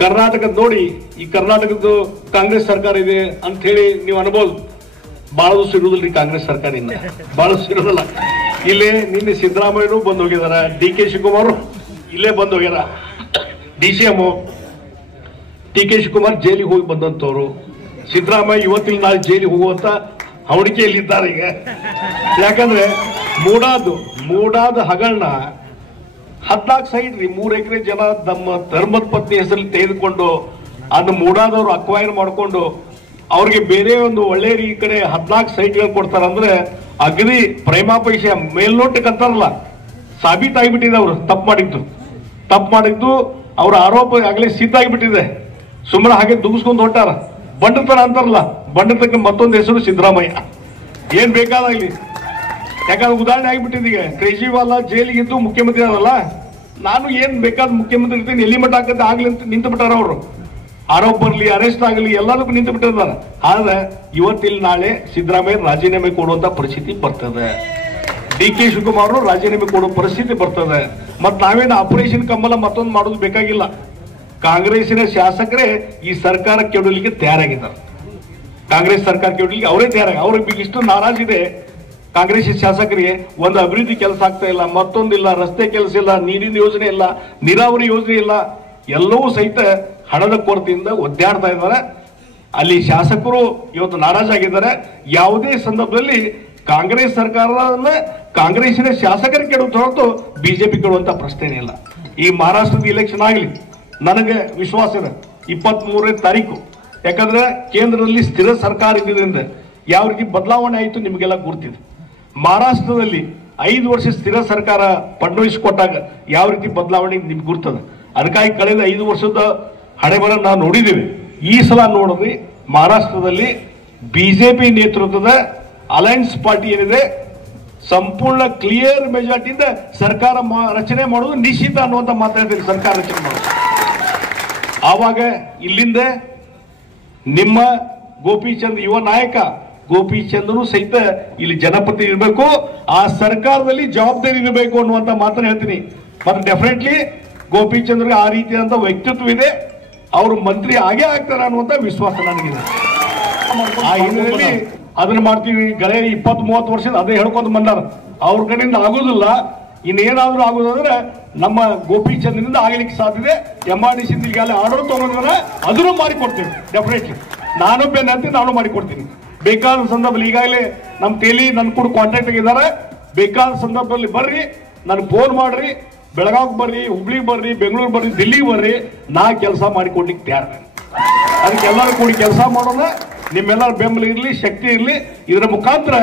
ಕರ್ನಾಟಕದ ನೋಡಿ, ಈ ಕರ್ನಾಟಕದ ಕಾಂಗ್ರೆಸ್ ಸರ್ಕಾರ ಇದೆ ಅಂತ ಹೇಳಿ ನೀವು ಅನ್ಬೋದು. ಬಹಳ ದಿವಸ ಇರುವುದಿಲ್ರಿ ಕಾಂಗ್ರೆಸ್ ಸರ್ಕಾರ, ಇನ್ನ ಬಹಳ ದಿವಸ ಇರೋದಿಲ್ಲ. ಇಲ್ಲೇ ನಿನ್ನೆ ಸಿದ್ದರಾಮಯ್ಯರು ಬಂದು ಹೋಗಿದಾರ, ಡಿ.ಕೆ. ಶಿವಕುಮಾರ್ ಇಲ್ಲೇ ಬಂದು ಹೋಗ್ಯಾರ, DCM ಡಿ.ಕೆ. ಶಿವಕುಮಾರ್ ಜೈಲಿಗೆ ಹೋಗಿ ಬಂದಂತವ್ರು, ಸಿದ್ದರಾಮಯ್ಯ ಇವತ್ತಿನ ನಾಳೆ ಜೈಲಿಗೆ ಹೋಗುವಂತ ಹವಣಿಕೆಯಲ್ಲಿದ್ದಾರೆ ಈಗ. ಯಾಕಂದ್ರೆ ಮೂಡಾದ ಹಗರಣ 14 ಸೈಟ್ ರೀ, 3 ಎಕರೆ ಜನ ನಮ್ಮ ಧರ್ಮದ ಪತ್ನಿ ಹೆಸರಲ್ಲಿ ತೆಗೆದುಕೊಂಡು ಅದನ್ನ ಮೂಡಾದವ್ರು ಅಕ್ವೈರ್ ಮಾಡ್ಕೊಂಡು ಅವ್ರಿಗೆ ಬೇರೆ ಒಂದು ಒಳ್ಳೆ ಈ ಕಡೆ 14 ಸೈಟ್ಗಳು ಕೊಡ್ತಾರಂದ್ರೆ ಅಗದಿ ಪ್ರೇಮಾಪೈಷ ಮೇಲ್ನೋಟಕ್ಕೆ ಅಂತಾರಲ್ಲ, ಸಾಬೀತಾಗಿಬಿಟ್ಟಿದೆ. ಅವರು ತಪ್ಪು ಮಾಡಿದ್ದು ಅವ್ರ ಆರೋಪ ಆಗಲೇ ಸಿದ್ಧ ಆಗಿಬಿಟ್ಟಿದೆ. ಸುಮ್ಮನೆ ಹಾಗೆ ದುಗಿಸ್ಕೊಂಡು ಹೊಟ್ಟಾರ. ಬಂಡತನ ಅಂತಾರಲ್ಲ, ಬಂಡತನಕ್ಕೆ ಮತ್ತೊಂದು ಹೆಸರು ಸಿದ್ದರಾಮಯ್ಯ. ಏನ್ ಬೇಕಾದಾಗ್ಲಿ, ಯಾಕಂದ್ರೆ ಉದಾಹರಣೆ ಆಗಿಬಿಟ್ಟಿದೆ. ಈಗ ಕೇಜ್ರಿವಾಲ್ ಜೈಲಿಗಿದ್ದು ಮುಖ್ಯಮಂತ್ರಿ ಅದಲ್ಲ, ನಾನು ಏನ್ ಬೇಕಾದ ಮುಖ್ಯಮಂತ್ರಿ ಇರ್ತೀನಿ, ಎಲ್ಲಿ ಮಟ್ಟ ಹಾಕತ್ತೆ ಆಗ್ಲಿ ಅಂತ ನಿಂತು ಬಿಟ್ಟಾರ ಅವರು. ಆರೋಪ ಬರಲಿ, ಅರೆಸ್ಟ್ ಆಗಲಿ, ಎಲ್ಲದಕ್ಕೂ ನಿಂತು ಬಿಟ್ಟಿದ್ದಾರೆ. ಆದ್ರೆ ಇವತ್ತಿಲ್ಲಿ ನಾಳೆ ಸಿದ್ದರಾಮಯ್ಯ ರಾಜೀನಾಮೆ ಕೊಡುವಂತ ಪರಿಸ್ಥಿತಿ ಬರ್ತದೆ, ಡಿ.ಕೆ. ಶಿವಕುಮಾರ್ ರಾಜೀನಾಮೆ ಕೊಡುವ ಪರಿಸ್ಥಿತಿ ಬರ್ತದೆ. ಮತ್ ನಾವೇನು ಆಪರೇಷನ್ ಕಮಲ ಮತ್ತೊಂದು ಮಾಡೋದು ಬೇಕಾಗಿಲ್ಲ. ಕಾಂಗ್ರೆಸ್ಸಿನ ಶಾಸಕರೇ ಈ ಸರ್ಕಾರ ಕೆಡಲಿಕ್ಕೆ ತಯಾರಾಗಿದ್ದಾರೆ. ಕಾಂಗ್ರೆಸ್ ಸರ್ಕಾರ ಕೆಡಲಿಕ್ಕೆ ಅವರೇ ತಯಾರಾಗಿ, ಅವ್ರಿಗೆ ಇಷ್ಟು ನಾರಾಜಿದೆ ಕಾಂಗ್ರೆಸ್ ಶಾಸಕರಿಗೆ. ಒಂದು ಅಭಿವೃದ್ಧಿ ಕೆಲಸ ಆಗ್ತಾ ಇಲ್ಲ, ಮತ್ತೊಂದಿಲ್ಲ, ರಸ್ತೆ ಕೆಲಸ ಇಲ್ಲ, ನೀರಿನ ಯೋಜನೆ ಇಲ್ಲ, ನೀರಾವರಿ ಯೋಜನೆ ಇಲ್ಲ, ಎಲ್ಲವೂ ಸಹಿತ ಹಣದ ಕೊರತೆಯಿಂದ ಒದ್ದಾಡ್ತಾ ಇದ್ದಾರೆ. ಅಲ್ಲಿ ಶಾಸಕರು ಇವತ್ತು ನಾರಾಜಾಗಿದ್ದಾರೆ. ಯಾವುದೇ ಸಂದರ್ಭದಲ್ಲಿ ಕಾಂಗ್ರೆಸ್ ಸರ್ಕಾರದನ್ನ ಕಾಂಗ್ರೆಸ್ಸಿನ ಶಾಸಕರು ಕೆಡುತ್ತೆ ಹೊರತು ಬಿಜೆಪಿ ಕೆಡುವಂತ ಪ್ರಶ್ನೆ ಇಲ್ಲ. ಈ ಮಹಾರಾಷ್ಟ್ರದ ಇಲೆಕ್ಷನ್ ಆಗಲಿ, ನನಗೆ ವಿಶ್ವಾಸ ಇದೆ 23ನೇ ತಾರೀಕು. ಯಾಕಂದ್ರೆ ಕೇಂದ್ರದಲ್ಲಿ ಸ್ಥಿರ ಸರ್ಕಾರ ಇದ್ದಿದ್ದರಿಂದ ಯಾವ ರೀತಿ ಬದಲಾವಣೆ ಆಯಿತು ನಿಮಗೆಲ್ಲ ಗುರ್ತಿದೆ. ಮಹಾರಾಷ್ಟ್ರದಲ್ಲಿ 5 ವರ್ಷ ಸ್ಥಿರ ಸರ್ಕಾರ ಫಡ್ನವೀಸ್ ಕೊಟ್ಟಾಗ ಯಾವ ರೀತಿ ಬದಲಾವಣೆ ನಿಮ್ಗೆ ಗುರ್ತದ. ಅದಕ್ಕಾಗಿ ಕಳೆದ 5 ವರ್ಷದ ಹಣೆಬರ ನಾವು ನೋಡಿದ್ದೇವೆ. ಈ ಸಲ ನೋಡಿದ್ರಿ, ಮಹಾರಾಷ್ಟ್ರದಲ್ಲಿ ಬಿಜೆಪಿ ನೇತೃತ್ವದ ಅಲಯನ್ಸ್ ಪಾರ್ಟಿ ಏನಿದೆ ಸಂಪೂರ್ಣ ಕ್ಲಿಯರ್ ಮೆಜಾರಿಟಿಯಿಂದ ಸರ್ಕಾರ ರಚನೆ ಮಾಡೋದು ನಿಶ್ಚಿತ ಅನ್ನುವಂತ ಮಾತಾಡ್ತೀರಿ. ಸರ್ಕಾರ ರಚನೆ ಮಾಡೋದು ಆವಾಗ ಇಲ್ಲಿಂದ ನಿಮ್ಮ ಗೋಪಿಚಂದ್ ಯುವ ನಾಯಕ ಗೋಪಿಚಂದ್ನು ಸಹಿತ ಇಲ್ಲಿ ಜನಪತಿ ಇರಬೇಕು, ಆ ಸರ್ಕಾರದಲ್ಲಿ ಜವಾಬ್ದಾರಿ ಇರಬೇಕು ಅನ್ನುವಂತ ಮಾತನ್ನ ಹೇಳ್ತೀನಿ. ಮತ್ತೆ ಡೆಫಿನೆಟ್ಲಿ ಗೋಪಿಚಂದ್ರಿಗೆ ಆ ರೀತಿಯಾದಂತ ವ್ಯಕ್ತಿತ್ವ ಇದೆ, ಅವರು ಮಂತ್ರಿ ಆಗೇ ಆಗ್ತಾರೆ ಅನ್ನುವಂತ ವಿಶ್ವಾಸ ನನಗಿದೆ. ಆ ಹಿನ್ನೆಲೆಯಲ್ಲಿ ಅದನ್ನ ಮಾಡ್ತೀವಿ. ಗಳೆ 20-30 ವರ್ಷದ ಅದೇ ಹೇಳ್ಕೊಂಡು ಬಂದಾರ. ಅವ್ರ ಕಡೆಯಿಂದ ಆಗೋದಿಲ್ಲ. ಇನ್ನೇನಾದ್ರೂ ಆಗೋದಂದ್ರೆ ನಮ್ಮ ಗೋಪಿಚಂದ್ರಿಂದ ಆಗ್ಲಿಕ್ಕೆ ಸಾಧ್ಯತೆ. MRDC ಈಗಾಗಲೇ ಆರ್ಡರ್ ತಗೊಂಡ್ರೆ ಅದನ್ನು ಮಾಡಿಕೊಡ್ತೀವಿ. ಡೆಫಿನೆಟ್ಲಿ ನಾನು ಬೆನ್ನಂತೆ ನಾನು ಮಾಡಿಕೊಡ್ತೀನಿ. ಬೇಕಾದ ಸಂದರ್ಭದಲ್ಲಿ ಈಗಾಗಲೇ ನಮ್ಮ ನನ್ನ ಕೂಡ ಕಾಂಟ್ಯಾಕ್ಟ್ ಆಗಿದ್ದಾರೆ. ಬೇಕಾದ ಸಂದರ್ಭದಲ್ಲಿ ಬರ್ರಿ, ನನಗೆ ಫೋನ್ ಮಾಡ್ರಿ, ಬೆಳಗಾವಿಗೆ ಬರ್ರಿ, ಹುಬ್ಳಿಗೆ ಬರ್ರಿ, ಬೆಂಗಳೂರು ಬರ್ರಿ, ದಿಲ್ಲಿಗೆ ಬರ್ರಿ, ನಾ ಕೆಲಸ ಮಾಡಿಕೊಡ್ಲಿಕ್ಕೆ ತಯಾರ. ಅದಕ್ಕೆ ಎಲ್ಲರೂ ಕೂಡಿ ಕೆಲಸ ಮಾಡೋಣ. ನಿಮ್ಮೆಲ್ಲರ ಬೆಂಬಲ ಇರಲಿ, ಶಕ್ತಿ ಇರಲಿ. ಇದರ ಮುಖಾಂತರ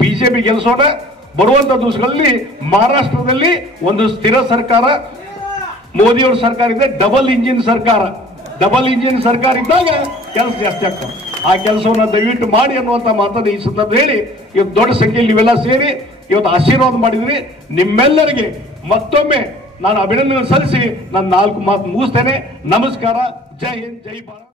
ಬಿಜೆಪಿ ಗೆಲ್ಲಿಸೋಣ. ಬರುವಂತ ದಿವಸಗಳಲ್ಲಿ ಮಹಾರಾಷ್ಟ್ರದಲ್ಲಿ ಒಂದು ಸ್ಥಿರ ಸರ್ಕಾರ, ಮೋದಿಯವರ ಸರ್ಕಾರ ಇದೆ. ಡಬಲ್ ಇಂಜಿನ್ ಸರ್ಕಾರ ಇದ್ದಾಗ ಕೆಲಸ ಜಾಸ್ತಿ ಆಗ್ತದೆ. ಆ ಕೆಲಸವನ್ನ ದಯವಿಟ್ಟು ಮಾಡಿ ಅನ್ನುವಂತ ಮಾತನ್ನು ಈ ಸಂದರ್ಭ ಹೇಳಿ, ಇವತ್ತು ದೊಡ್ಡ ಸಂಖ್ಯೆಯಲ್ಲಿ ನೀವೆಲ್ಲ ಸೇರಿ ಇವತ್ತು ಆಶೀರ್ವಾದ ಮಾಡಿದ್ರಿ. ನಿಮ್ಮೆಲ್ಲರಿಗೆ ಮತ್ತೊಮ್ಮೆ ನಾನು ಅಭಿನಂದನೆ ಸಲ್ಲಿಸಿ ನನ್ನ 4 ಮಾತು ಮುಗಿಸ್ತೇನೆ. ನಮಸ್ಕಾರ. ಜೈ ಹಿಂದ್, ಜೈ ಭಾರತ್.